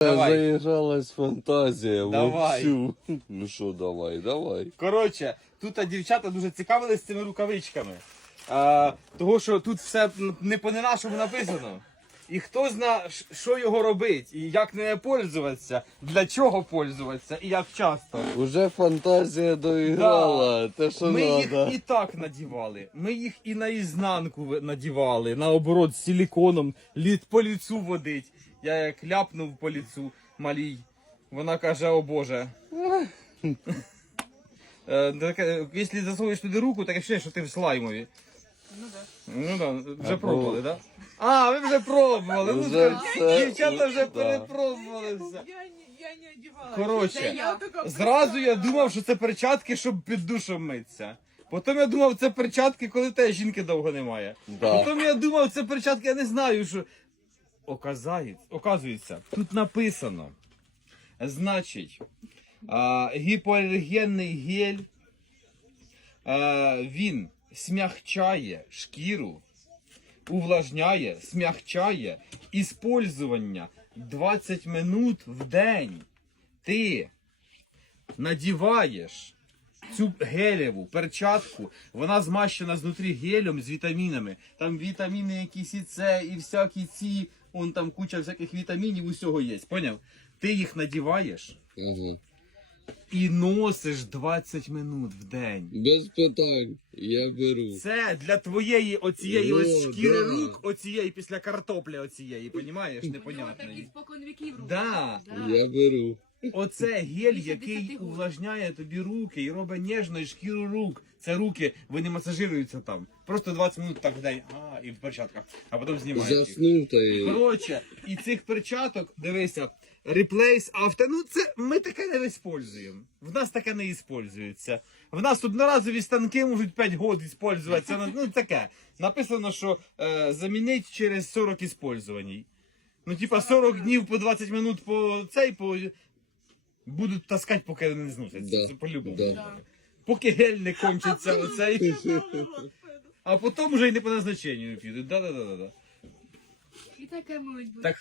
Давай. Заїжджалась фантазія Давай. вовсю. Ну що, давай, давай. Коротше, тут дівчата дуже цікавились цими рукавичками. А, того, що тут все не по нашому написано. І хто зна, що його робить, і як нею пользуватися, для чого пользуватися і як часто. Уже фантазія доіграла, те, що Ми їх і так надівали. Ми їх і наізнанку надівали, наоборот, з силіконом, літ по ліцу водить. Я як ляпнув по ліцу малій. Вона каже, о Боже. Е, таке, Якщо засовуєш туди руку, таке ще, що ти в слаймові. Ну да. Ну да, вже Або- пробували, так? Да? А, ви вже пробували. Ну, Вже все, дівчата вже да. перепробували все. Я не, я не одевалась. Коротше, я така Зразу я думав, що це перчатки, щоб під душом митися. Потім я думав, це перчатки, коли те жінки довго немає. Да. Потім я думав, це перчатки, я не знаю, що. Оказається, оказується, тут написано. Значить, а, гіпоалергенний гель. А, він смягчає шкіру, увлажняє, смягчає іспользування 20 минут в день. Ти надіваєш цю гелеву перчатку, вона змащена знутрі гелем з вітамінами. Там вітаміни якісь і це, і всякі ці, он там куча всяких вітамінів, усього є. Поняв? Ти їх надіваєш. І носиш 20 минут в день. Без питань, я беру. Це для твоєї оцієї О, ось шкіри да. рук, оцієї після картоплі оцієї, понімаєш, Непонятно непонятної. такі спокон руки. Да. Я беру. Оце гель, який увлажняє тобі руки і робить ніжною шкіру рук. Це руки, вони масажируються там. Просто 20 минут так в день, а, і в перчатках, а потім знімаєш їх. Коротше, і цих перчаток, дивися, replace after, ну це ми таке не використовуємо. В нас таке не використовується. В нас одноразові станки можуть 5 років використовуватися. Ну таке. Написано, що е, замінить через 40 іспользувань. Ну, типа 40 днів по 20 минут по цей по. Будуть таскати, поки не зносяться. Да. Це по-любому. Да. Поки гель не кончиться оцей, а потім вже й не по назначенню підуть. Да-да-да-да. І таке буде. Так